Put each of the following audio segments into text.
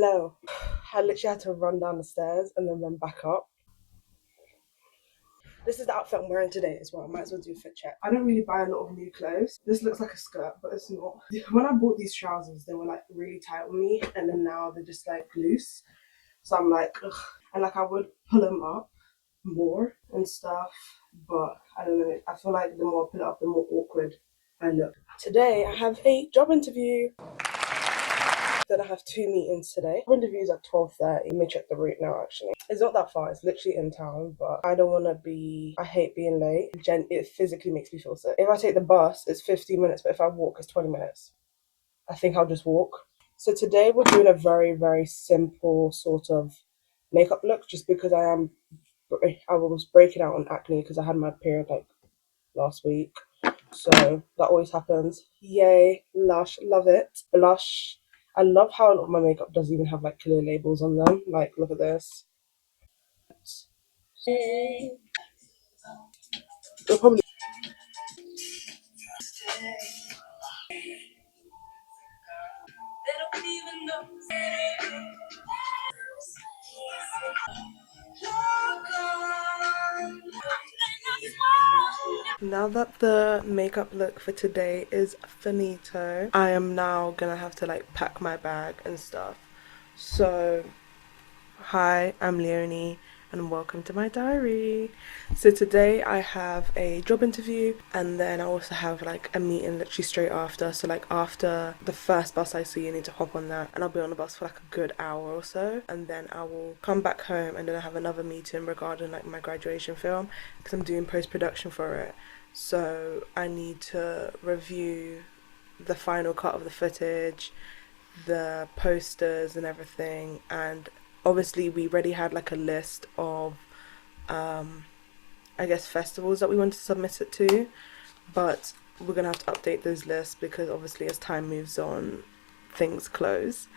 Hello. I literally had to run down the stairs and then run back up. This is the outfit I'm wearing today as well. I might as well do a fit check. I don't really buy a lot of new clothes. This looks like a skirt, but it's not. When I bought these trousers, they were like really tight on me, and then now they're just like loose. So I'm like, ugh. And like I would pull them up more and stuff, but I don't know. I feel like the more I pull it up, the more awkward I look. Today I have a job interview. Then I have two meetings today. Interviews at 12:30. Let me check the route now actually. It's not that far, it's literally in town, but I don't wanna be I hate being late. It physically makes me feel sick. If I take the bus, it's 15 minutes, but if I walk, it's 20 minutes. I think I'll just walk. So today we're doing a very, very simple sort of makeup look just because I was breaking out on acne because I had my period like last week. So that always happens. Yay, Lush, love it. Blush. I love how a lot of my makeup doesn't even have like clear labels on them. Like, look at this. It'll probably. Now that the makeup look for today is finito, I am now gonna have to like pack my bag and stuff. So hi, I'm Leonie and welcome to my diary. So today I have a job interview and then I also have like a meeting literally straight after. So like after the first bus I see, you need to hop on that and I'll be on the bus for like a good hour or so, and then I will come back home and then I have another meeting regarding like my graduation film because I'm doing post-production for it. So I need to review the final cut of the footage, the posters and everything, and obviously we already had like a list of I guess festivals that we want to submit it to, but we're gonna have to update those lists because obviously as time moves on things close.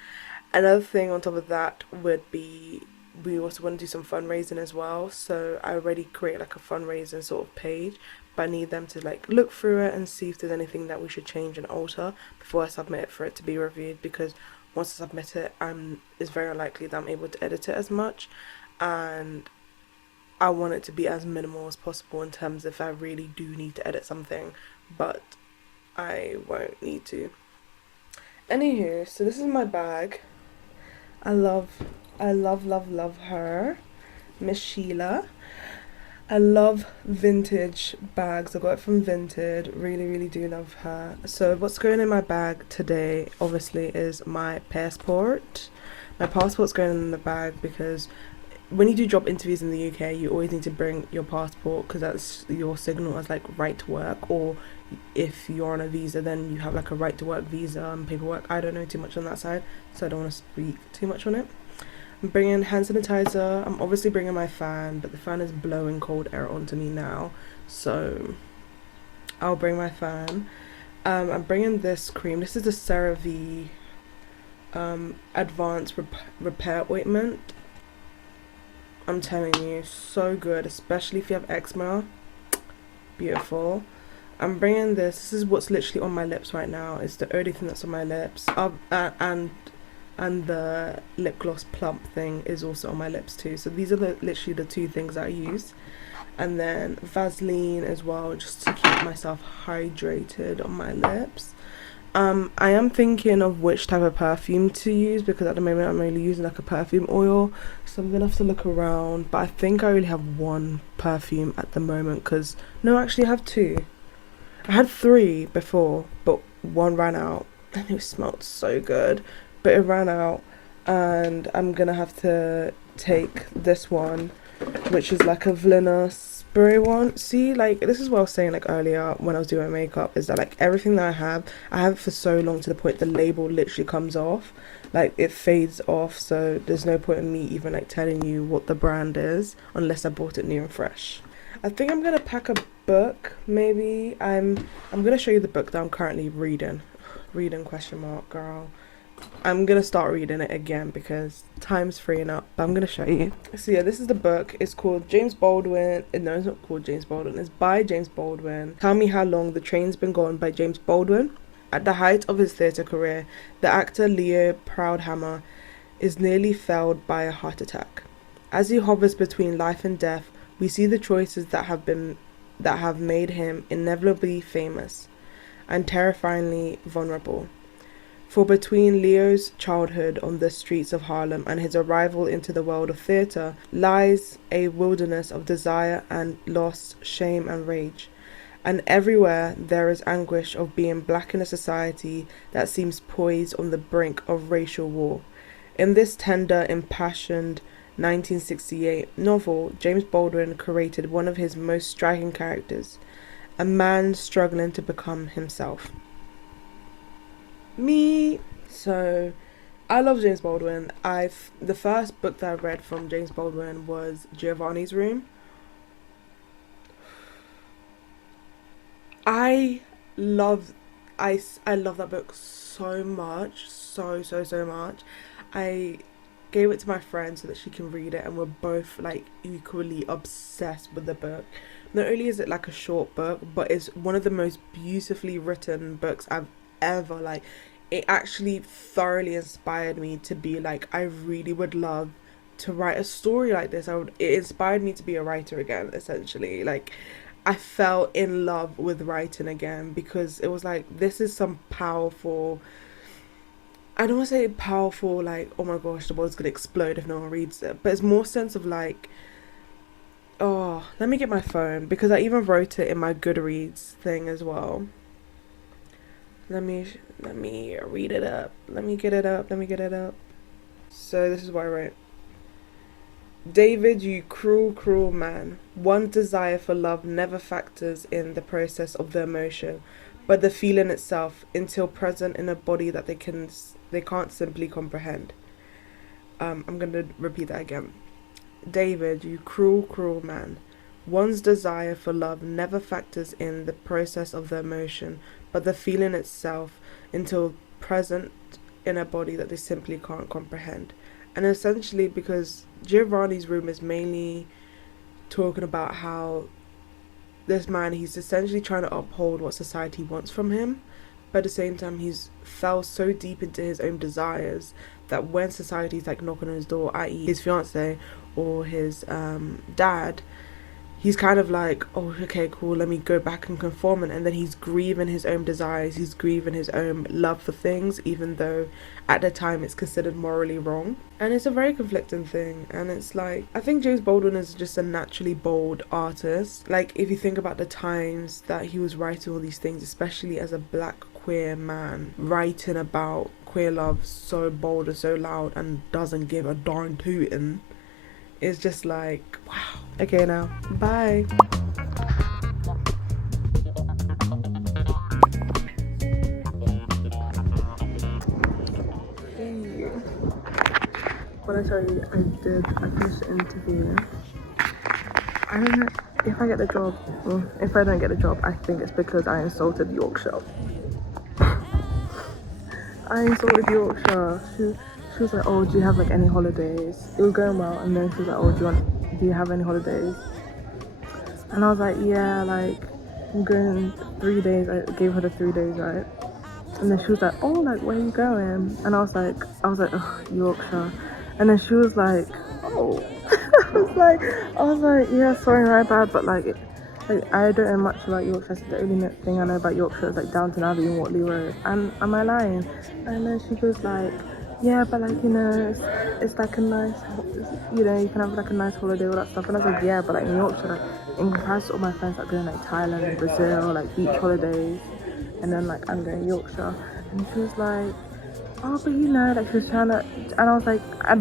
Another thing on top of that would be we also want to do some fundraising as well, so I already create like a fundraising sort of page, but I need them to like look through it and see if there's anything that we should change and alter before I submit it for it to be reviewed, because once I submit it, it's very unlikely that I'm able to edit it as much, and I want it to be as minimal as possible in terms if I really do need to edit something, but I won't need to. Anywho, so this is my bag. I love, love her. Miss Sheila. I love vintage bags. I got it from Vinted. Really, really do love her. So what's going in my bag today, obviously, is my passport. My passport's going in the bag because when you do job interviews in the UK, you always need to bring your passport because that's your signal as like right to work, or if you're on a visa, then you have like a right to work visa and paperwork. I don't know too much on that side, so I don't want to speak too much on it. I'm bringing hand sanitizer. I'm obviously bringing my fan, but the fan is blowing cold air onto me now, so I'll bring my fan. I'm bringing this cream. This is the CeraVe Advanced Repair Ointment. I'm telling you, so good, especially if you have eczema. Beautiful. I'm bringing this. This is what's literally on my lips right now. It's the only thing that's on my lips. And the lip gloss plump thing is also on my lips too. So these are literally the two things that I use. And then Vaseline as well, just to keep myself hydrated on my lips. I am thinking of which type of perfume to use because at the moment I'm only using like a perfume oil, so I'm gonna have to look around. But I think I only have one perfume at the moment because no, actually I have two. I had three before, but one ran out and it smelled so good, but it ran out, and I'm gonna have to take this one, which is like a vanilla spray one. See, like this is what I was saying like earlier when I was doing my makeup, is that like everything that I have it for so long to the point the label literally comes off, like it fades off. So there's no point in me even like telling you what the brand is unless I bought it new and fresh. I think I'm gonna pack a book. Maybe I'm gonna show you the book that I'm currently reading. Reading question mark, girl. I'm gonna start reading it again because time's freeing up, but I'm gonna show you. So yeah, this is the book. It's called James Baldwin. No, it's not called James Baldwin. It's by James Baldwin. Tell Me How Long the Train's Been Gone by James Baldwin. At the height of his theatre career, the actor Leo Proudhammer is nearly felled by a heart attack. As he hovers between life and death, we see the choices that have made him inevitably famous and terrifyingly vulnerable. For between Leo's childhood on the streets of Harlem and his arrival into the world of theatre lies a wilderness of desire and loss, shame and rage. And everywhere there is anguish of being black in a society that seems poised on the brink of racial war. In this tender, impassioned 1968 novel, James Baldwin created one of his most striking characters, a man struggling to become himself. Me. So, I love James Baldwin. The first book that I read from James Baldwin was Giovanni's Room. I love that book so much, so much. I gave it to my friend so that she can read it, and we're both like equally obsessed with the book. Not only is it like a short book, but it's one of the most beautifully written books I've ever like. It actually thoroughly inspired me to be like, I really would love to write a story like this. It inspired me to be a writer again, essentially. Like, I fell in love with writing again, because it was like, this is some powerful, I don't want to say powerful, like, oh my gosh, the world's gonna explode if no one reads it, but it's more sense of like, oh, let me get my phone, because I even wrote it in my Goodreads thing as well. Let me read it up. Let me get it up. So this is what I wrote. David, you cruel, cruel man. One's desire for love never factors in the process of the emotion, but the feeling itself, until present in a body that they can't simply comprehend. I'm going to repeat that again. David, you cruel, cruel man. One's desire for love never factors in the process of the emotion, but the feeling itself, until present in a body that they simply can't comprehend. And essentially, because Giovanni's Room is mainly talking about how this man, he's essentially trying to uphold what society wants from him, but at the same time he's fell so deep into his own desires that when society's like knocking on his door, i.e. his fiance or his dad, he's kind of like, oh, okay, cool, let me go back and conform. And then he's grieving his own desires, he's grieving his own love for things, even though at the time it's considered morally wrong. And it's a very conflicting thing. And it's like, I think James Baldwin is just a naturally bold artist. Like, if you think about the times that he was writing all these things, especially as a black queer man, writing about queer love so bold and so loud and doesn't give a darn tootin'. It's just like, wow. Okay, now, bye. Hey. When I tell you, I finished the interview. I don't know if I get the job, or if I don't get the job, I think it's because I insulted Yorkshire. I insulted Yorkshire. She was like, oh, do you have like any holidays? It was going well, and then she was like, oh, do you have any holidays? And I was like, yeah, like I'm going 3 days. I gave her the 3 days, right? And then she was like, oh, like where are you going? And I was like, oh, Yorkshire. And then she was like, oh. I was like, yeah, sorry, my bad, but like I don't know much about Yorkshire. So the only thing I know about Yorkshire is like Downton Abbey and Watley Road. And am I lying? And then she goes like, yeah, but like, you know, it's like a nice, you know, you can have like a nice holiday, all that stuff. And I was like, yeah, but like in Yorkshire, like, in comparison to all my friends that going like Thailand and Brazil, like beach holidays, and then like I'm going Yorkshire. And she was like, oh, but you know, like she was trying to, and I was like, I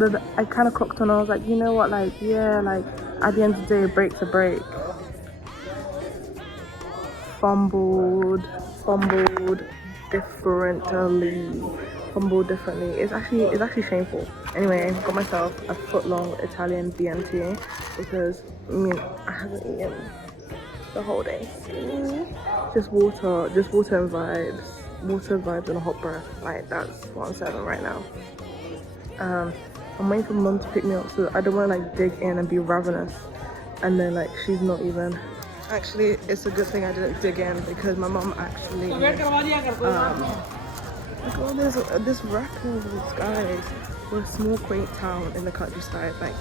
kind of cocked on. I was like, you know what, like, yeah, like at the end of the day, a break's a break. Fumbled differently. It's actually shameful. Anyway, got myself a foot-long Italian BMT because I mean I haven't eaten the whole day. Just water and vibes and a hot breath. Like that's what I'm serving right now. I'm waiting for mum to pick me up, so I don't want to like dig in and be ravenous, and then like she's not even. Actually, it's a good thing I didn't dig in because my mum actually look at all this raccoons, guys. We're a small, quaint town in the countryside. Like,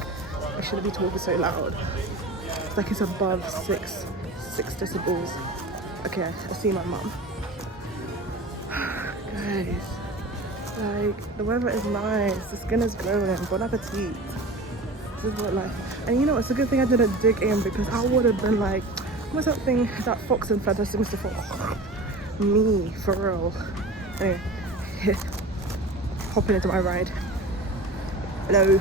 I shouldn't be talking so loud. It's like it's above six decibels. Okay, I see my mum. Guys, like, the weather is nice. The skin is glowing. Bon appetit. This is what life. And you know, it's a good thing I didn't dig in, because I would have been like, what's that thing, that fox in Fantastic Mr. Fox? Me, for real. Anyway, hopping into my ride. Hello.